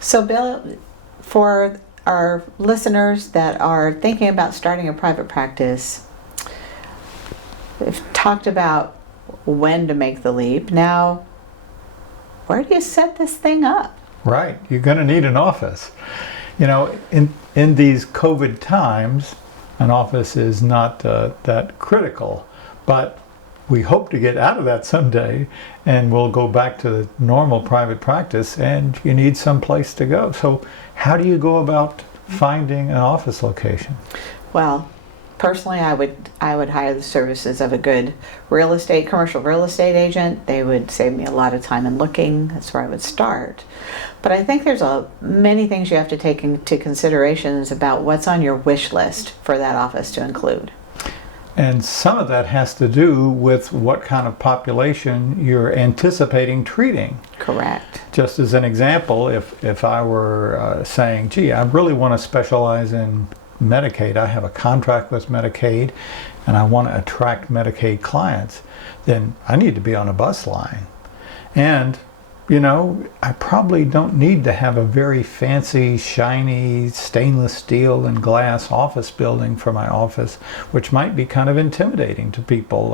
So, Bill, for our listeners that are thinking about starting a private practice, we've talked about when to make the leap. Now, where do you set this thing up? Right, you're going to need an office. You know, in these COVID times, an office is not that critical, but we hope to get out of that someday, and we'll go back to normal private practice, and you need some place to go. So how do you go about finding an office location? Well, personally, I would hire the services of a good commercial real estate agent. They would save me a lot of time in looking. That's where I would start. But I think there's many things you have to take into considerations about what's on your wish list for that office to include. And some of that has to do with what kind of population you're anticipating treating. Correct. Just as an example, if I were saying, gee, I really want to specialize in Medicaid, I have a contract with Medicaid, and I want to attract Medicaid clients, then I need to be on a bus line. And, you know, I probably don't need to have a very fancy, shiny, stainless steel and glass office building for my office, which might be kind of intimidating to people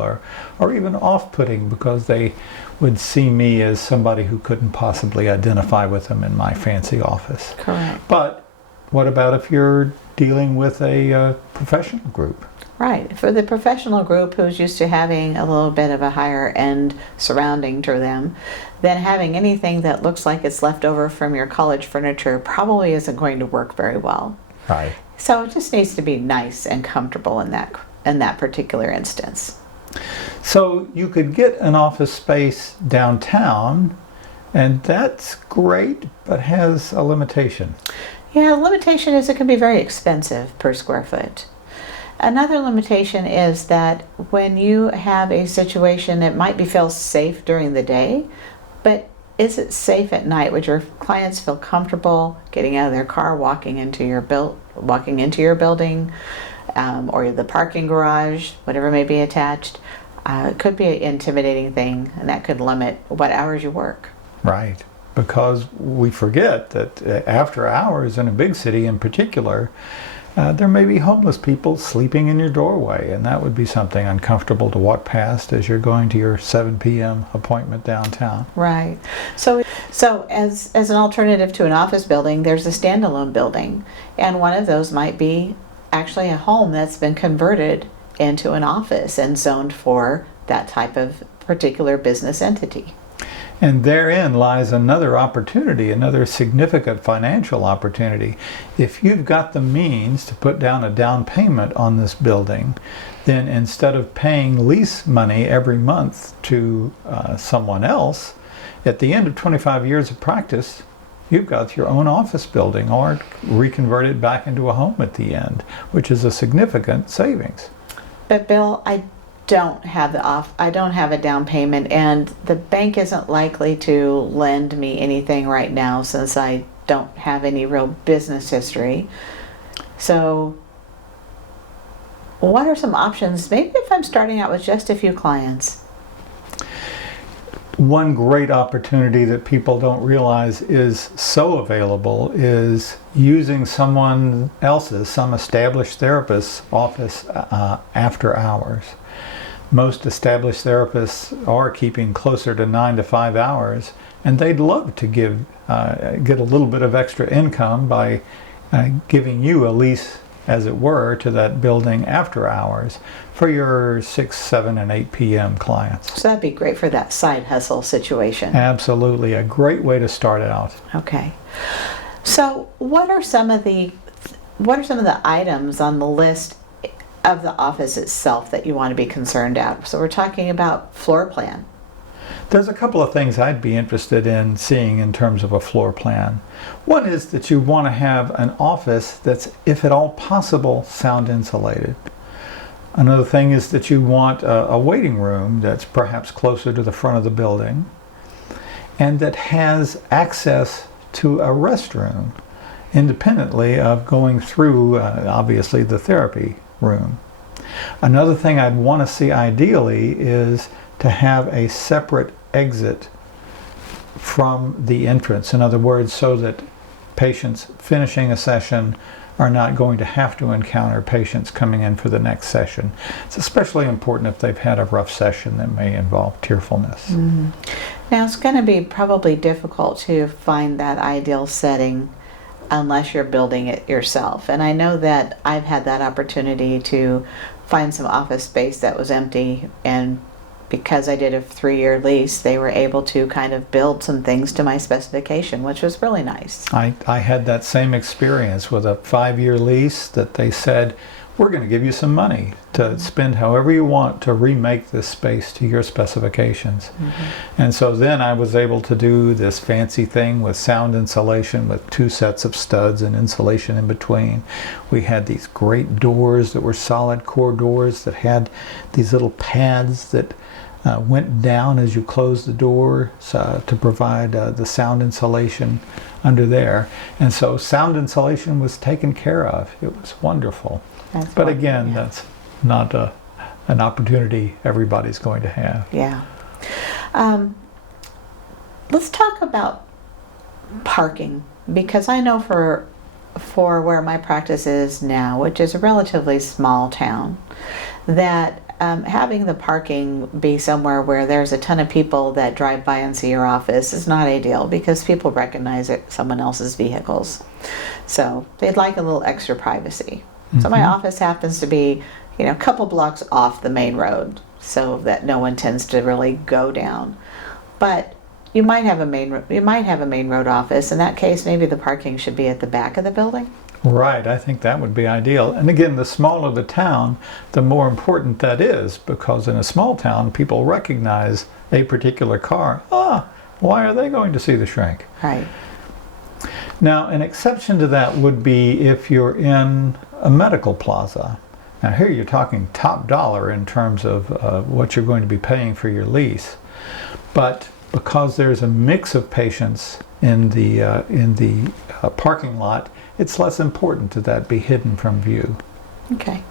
or even off-putting because they would see me as somebody who couldn't possibly identify with them in my fancy office. Correct. But what about if you're dealing with a professional group? Right. For the professional group who's used to having a little bit of a higher end surrounding to them, then having anything that looks like it's left over from your college furniture probably isn't going to work very well. Right. So it just needs to be nice and comfortable in that particular instance. So you could get an office space downtown, and that's great, but has a limitation. Yeah, the limitation is it can be very expensive per square foot. Another limitation is that when you have a situation, it might feel safe during the day, but is it safe at night? Would your clients feel comfortable getting out of their car, walking into your building, or the parking garage, whatever may be attached? It could be an intimidating thing, and that could limit what hours you work. Right, because we forget that after hours in a big city in particular, there may be homeless people sleeping in your doorway, and that would be something uncomfortable to walk past as you're going to your 7 p.m. appointment downtown. Right. So as an alternative to an office building, there's a standalone building, and one of those might be actually a home that's been converted into an office and zoned for that type of particular business entity. And therein lies another opportunity, another significant financial opportunity. If you've got the means to put down a down payment on this building, then instead of paying lease money every month to someone else, at the end of 25 years of practice, you've got your own office building, or reconvert it back into a home at the end, which is a significant savings. But Bill, I don't have a down payment, and the bank isn't likely to lend me anything right now since I don't have any real business history. So what are some options, maybe if I'm starting out with just a few clients? One great opportunity that people don't realize is so available is using some established therapist's office after hours. Most established therapists are keeping closer to 9 to 5 hours, and they'd love to get a little bit of extra income by giving you a lease, as it were, to that building after hours for your 6, 7, and 8 p.m. clients. So that'd be great for that side hustle situation. Absolutely, a great way to start out. Okay. So what are some of the items on the list of the office itself that you want to be concerned about? So we're talking about floor plan. There's a couple of things I'd be interested in seeing in terms of a floor plan. One is that you want to have an office that's, if at all possible, sound insulated. Another thing is that you want a waiting room that's perhaps closer to the front of the building and that has access to a restroom independently of going through, obviously, the therapy room. Another thing I'd want to see ideally is to have a separate exit from the entrance. In other words, so that patients finishing a session are not going to have to encounter patients coming in for the next session. It's especially important if they've had a rough session that may involve tearfulness. Mm-hmm. Now, it's going to be probably difficult to find that ideal setting unless you're building it yourself. And I know that I've had that opportunity to find some office space that was empty, and because I did a 3-year lease, they were able to kind of build some things to my specification, which was really nice. I had that same experience with a 5-year lease that they said, we're going to give you some money to spend however you want to remake this space to your specifications. Mm-hmm. And so then I was able to do this fancy thing with sound insulation with 2 sets of studs and insulation in between. We had these great doors that were solid core doors that had these little pads that went down as you closed the door to provide the sound insulation under there. And so sound insulation was taken care of. It was wonderful. But again, that's not an opportunity everybody's going to have. Yeah. Let's talk about parking, because I know for where my practice is now, which is a relatively small town, that having the parking be somewhere where there's a ton of people that drive by and see your office is not ideal, because people recognize it someone else's vehicles. So they'd like a little extra privacy. Mm-hmm. So my office happens to be, a couple blocks off the main road, so that no one tends to really go down. But you might have a main road office. In that case, maybe the parking should be at the back of the building. Right, I think that would be ideal. And again, the smaller the town, the more important that is, because in a small town, people recognize a particular car. Why are they going to see the shrink? Right. Now, an exception to that would be if you're in a medical plaza. Now, here you're talking top dollar in terms of what you're going to be paying for your lease. But because there's a mix of patients in the parking lot, it's less important that that be hidden from view. Okay.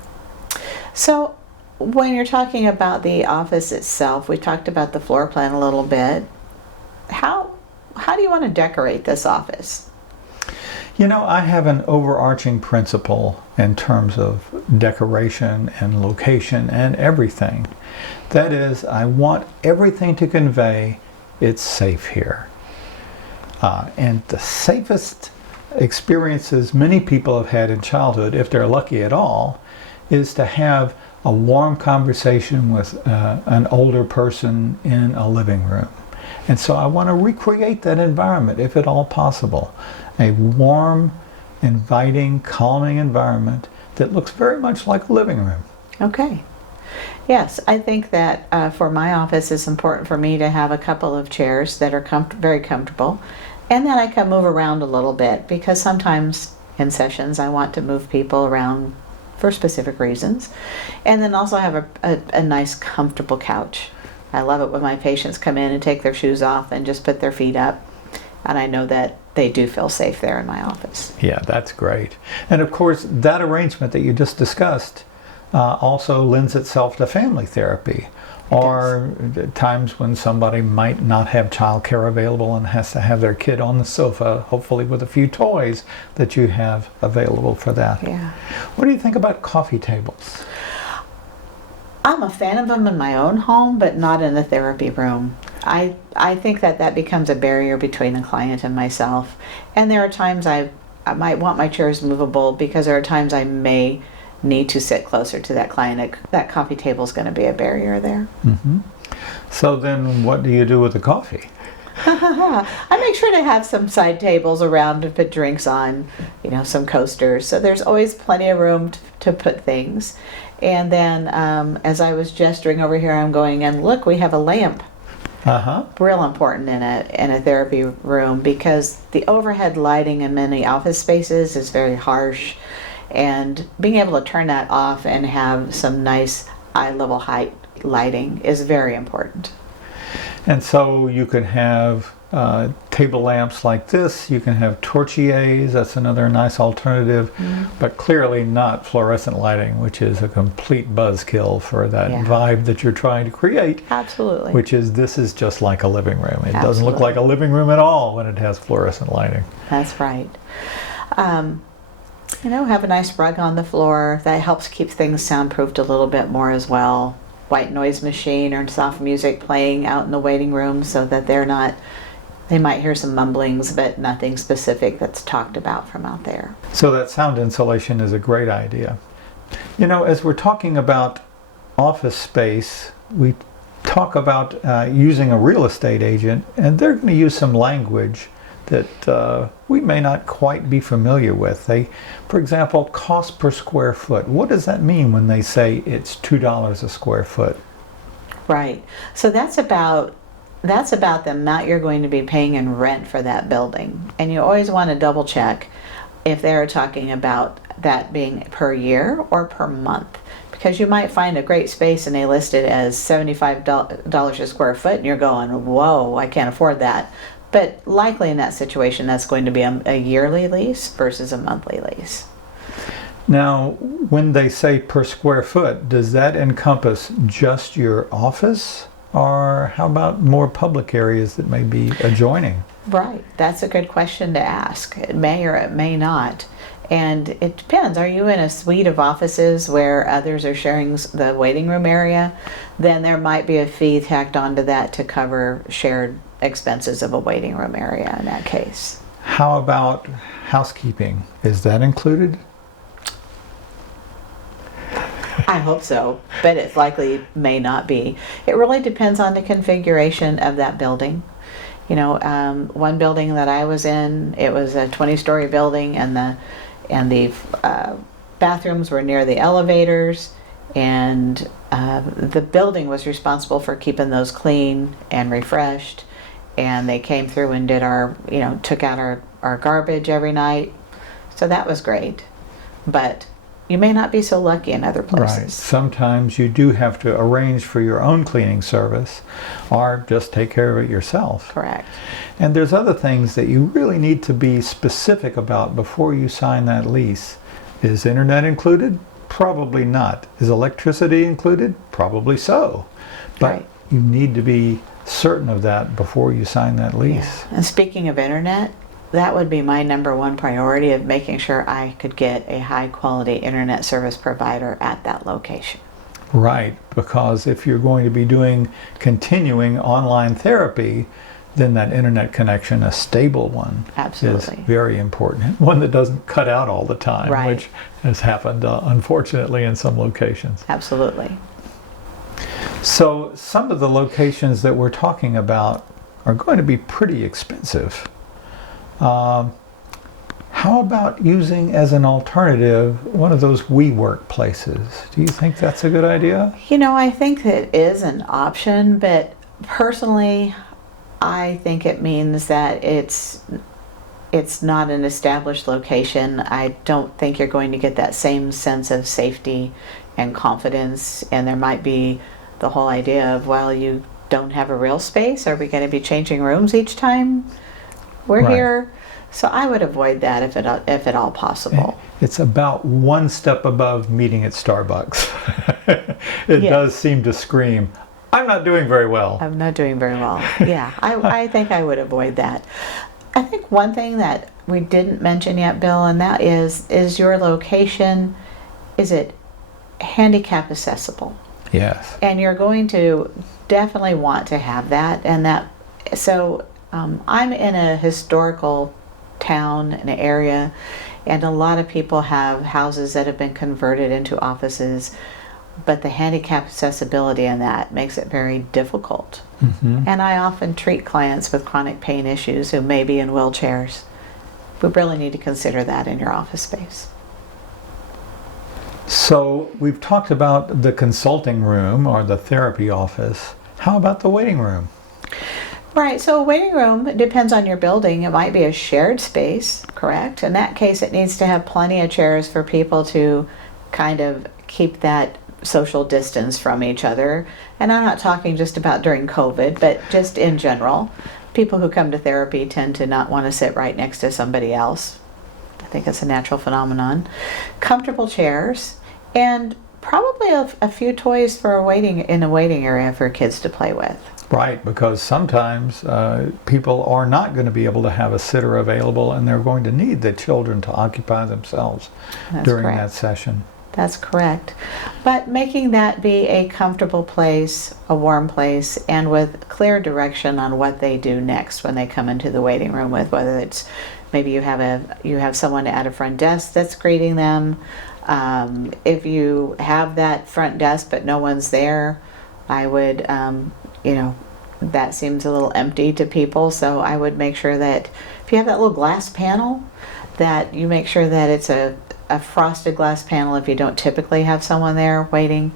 So when you're talking about the office itself, we talked about the floor plan a little bit. How do you want to decorate this office? I have an overarching principle in terms of decoration and location and everything. That is, I want everything to convey it's safe here. And the safest experiences many people have had in childhood, if they're lucky at all, is to have a warm conversation with an older person in a living room. And so I want to recreate that environment if at all possible. A warm, inviting, calming environment that looks very much like a living room. Okay. Yes, I think that for my office, it's important for me to have a couple of chairs that are very comfortable, and then I can move around a little bit, because sometimes in sessions I want to move people around for specific reasons. And then also have a nice comfortable couch. I love it when my patients come in and take their shoes off and just put their feet up, and I know that they do feel safe there in my office. Yeah, that's great. And of course, that arrangement that you just discussed also lends itself to family therapy, or times when somebody might not have childcare available and has to have their kid on the sofa, hopefully with a few toys that you have available for that. Yeah. What do you think about coffee tables? I'm a fan of them in my own home, but not in the therapy room. I think that becomes a barrier between a client and myself. And there are times I might want my chairs movable, because there are times I may need to sit closer to that client. That coffee table is going to be a barrier there. Mm-hmm. So then what do you do with the coffee? I make sure to have some side tables around to put drinks on, some coasters. So there's always plenty of room to put things. And then as I was gesturing over here, I'm going, and look, we have a lamp. Real important in a therapy room, because the overhead lighting in many office spaces is very harsh, and being able to turn that off and have some nice eye level height lighting is very important. And so you could have table lamps like this. You can have torchiers, that's another nice alternative, but clearly not fluorescent lighting, which is a complete buzzkill for that vibe that you're trying to create. Absolutely. Which is, this is just like a living room. It doesn't look like a living room at all when it has fluorescent lighting. That's right. Have a nice rug on the floor. That helps keep things soundproofed a little bit more as well. White noise machine or soft music playing out in the waiting room so that they might hear some mumblings, but nothing specific that's talked about from out there. So that sound insulation is a great idea. As we're talking about office space, we talk about using a real estate agent, and they're going to use some language that we may not quite be familiar with. For example, cost per square foot. What does that mean when they say it's $2 a square foot? Right. So that's about the amount you're going to be paying in rent for that building. And you always want to double check if they're talking about that being per year or per month. Because you might find a great space and they list it as $75 a square foot and you're going, whoa, I can't afford that. But likely in that situation, that's going to be a yearly lease versus a monthly lease. Now, when they say per square foot, does that encompass just your office? Or how about more public areas that may be adjoining? Right. That's a good question to ask. It may or it may not. And it depends. Are you in a suite of offices where others are sharing the waiting room area? Then there might be a fee tacked onto that to cover shared expenses of a waiting room area in that case. How about housekeeping? Is that included? I hope so, but it likely may not be. It really depends on the configuration of that building. One building that I was in, it was a 20-story building, and the bathrooms were near the elevators, and the building was responsible for keeping those clean and refreshed. And they came through and took out our garbage every night. So that was great. But you may not be so lucky in other places. Right. Sometimes you do have to arrange for your own cleaning service or just take care of it yourself. Correct. And there's other things that you really need to be specific about before you sign that lease. Is internet included? Probably not. Is electricity included? Probably so. But you need to be certain of that before you sign that lease. Yeah. And speaking of internet, that would be my number one priority, of making sure I could get a high quality internet service provider at that location. Right, because if you're going to be doing continuing online therapy, then that internet connection, a stable one, is very important. One that doesn't cut out all the time, which has happened unfortunately in some locations. Absolutely. So some of the locations that we're talking about are going to be pretty expensive. How about using as an alternative one of those WeWork places? Do you think that's a good idea? I think that is an option, but personally, I think it means that it's not an established location. I don't think you're going to get that same sense of safety and confidence, and there might be the whole idea of, well, you don't have a real space. Are we going to be changing rooms each time we're here? So I would avoid that if at all possible. It's about one step above meeting at Starbucks. It does seem to scream, I'm not doing very well. I'm not doing very well. Yeah, I think I would avoid that. I think one thing that we didn't mention yet, Bill, and that is your location, is it handicap accessible? Yes. And you're going to definitely want to have that. I'm in a historical town, an area, and a lot of people have houses that have been converted into offices, but the handicap accessibility in that makes it very difficult. Mm-hmm. And I often treat clients with chronic pain issues who may be in wheelchairs. We really need to consider that in your office space. So we've talked about the consulting room or the therapy office. How about the waiting room? Right, so a waiting room depends on your building. It might be a shared space, correct? In that case, it needs to have plenty of chairs for people to kind of keep that social distance from each other. And I'm not talking just about during COVID, but just in general. People who come to therapy tend to not want to sit right next to somebody else. I think it's a natural phenomenon. Comfortable chairs, and probably a few toys for in a waiting area for kids to play with. Right, because sometimes people are not going to be able to have a sitter available, and they're going to need the children to occupy themselves during that session. That's correct. But making that be a comfortable place, a warm place, and with clear direction on what they do next when they come into the waiting room with, whether it's maybe you have someone at a front desk that's greeting them. If you have that front desk but no one's there, I would, that seems a little empty to people, so I would make sure that if you have that little glass panel, that you make sure that it's a frosted glass panel if you don't typically have someone there waiting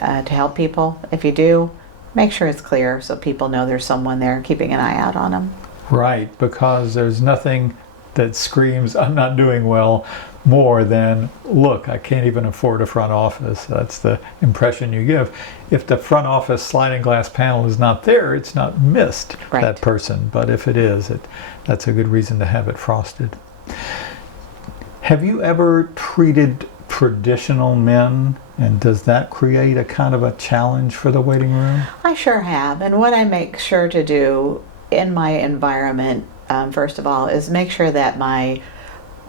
to help people. If you do, make sure it's clear so people know there's someone there keeping an eye out on them. Right, because there's nothing that screams, I'm not doing well, more than, look, I can't even afford a front office. That's the impression you give. If the front office sliding glass panel is not there, it's not missed, that person. But if it is, that's a good reason to have it frosted. Have you ever treated traditional men, and does that create a kind of a challenge for the waiting room? I sure have, and what I make sure to do in my environment, first of all, is make sure that my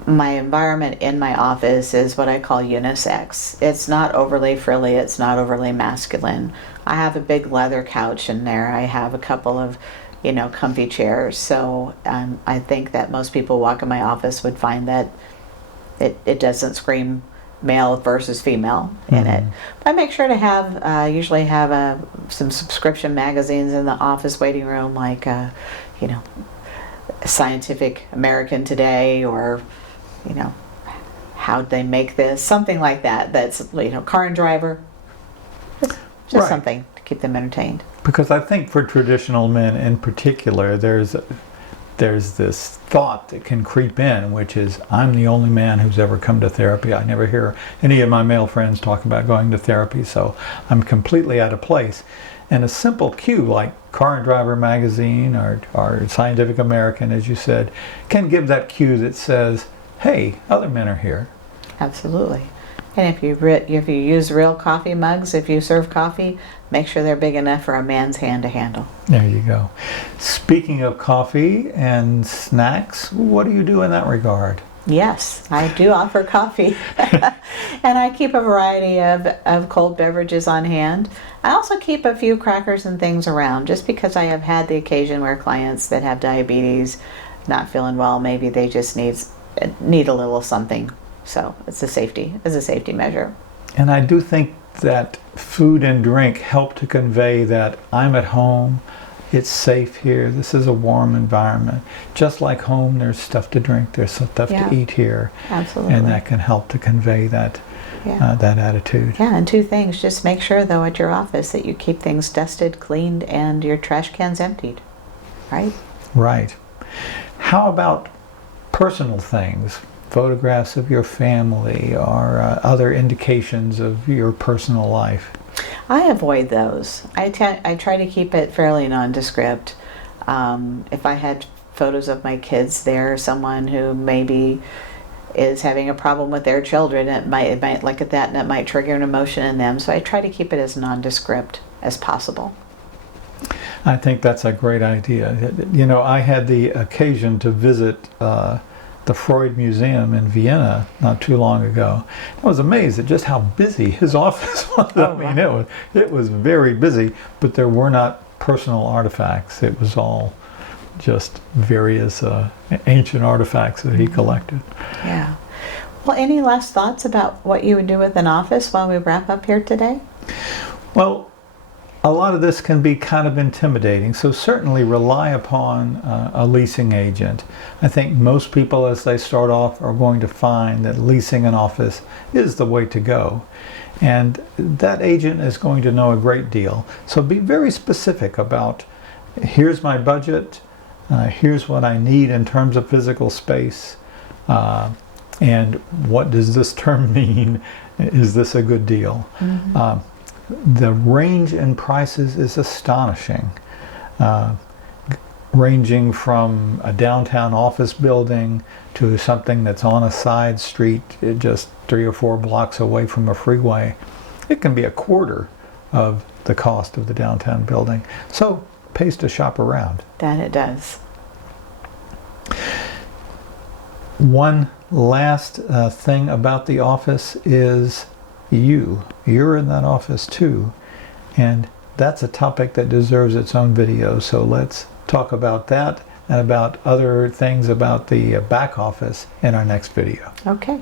environment in my office is what I call unisex. It's not overly frilly, it's not overly masculine. I have a big leather couch in there. I have a couple of comfy chairs. So I think that most people walk in my office would find that it doesn't scream male versus female in it. But I make sure to have, usually have some subscription magazines in the office waiting room, like, Scientific American Today, or, how'd they make this? Something like that. That's, Car and Driver. Just something to keep them entertained. Because I think for traditional men in particular, there's this thought that can creep in, which is, I'm the only man who's ever come to therapy. I never hear any of my male friends talk about going to therapy, so I'm completely out of place. And a simple cue like Car and Driver magazine or Scientific American, as you said, can give that cue that says, hey, other men are here. Absolutely. And if you use real coffee mugs, if you serve coffee, make sure they're big enough for a man's hand to handle. There you go. Speaking of coffee and snacks, what do you do in that regard? Yes, I do offer coffee. And I keep a variety of cold beverages on hand. I also keep a few crackers and things around, just because I have had the occasion where clients that have diabetes, not feeling well, maybe they just need a little something. So it's a safety measure. And I do think that food and drink help to convey that I'm at home, it's safe here, this is a warm environment. Just like home, there's stuff to drink, there's stuff to eat here. Absolutely. And that can help to convey that that attitude. Yeah, and two things. Just make sure, though, at your office that you keep things dusted, cleaned, and your trash cans emptied. Right? Right. How about personal things? Photographs of your family or other indications of your personal life? I avoid those. I try to keep it fairly nondescript. If I had photos of my kids there, someone who maybe is having a problem with their children, it might look at that and it might trigger an emotion in them. So I try to keep it as nondescript as possible. I think that's a great idea. I had the occasion to visit the Freud Museum in Vienna not too long ago. I was amazed at just how busy his office was. It was very busy, but there were not personal artifacts. It was all just various ancient artifacts that he collected. Yeah. Well, any last thoughts about what you would do with an office while we wrap up here today? Well, a lot of this can be kind of intimidating, so certainly rely upon a leasing agent. I think most people, as they start off, are going to find that leasing an office is the way to go. And that agent is going to know a great deal. So be very specific about, here's my budget, here's what I need in terms of physical space, and what does this term mean? Is this a good deal? Mm-hmm. The range in prices is astonishing. ranging from a downtown office building to something that's on a side street just 3 or 4 blocks away from a freeway, it can be a quarter of the cost of the downtown building. So it pays to shop around. That it does. One last thing about the office is you're in that office too, and that's a topic that deserves its own video. So let's talk about that and about other things about the back office in our next video. Okay.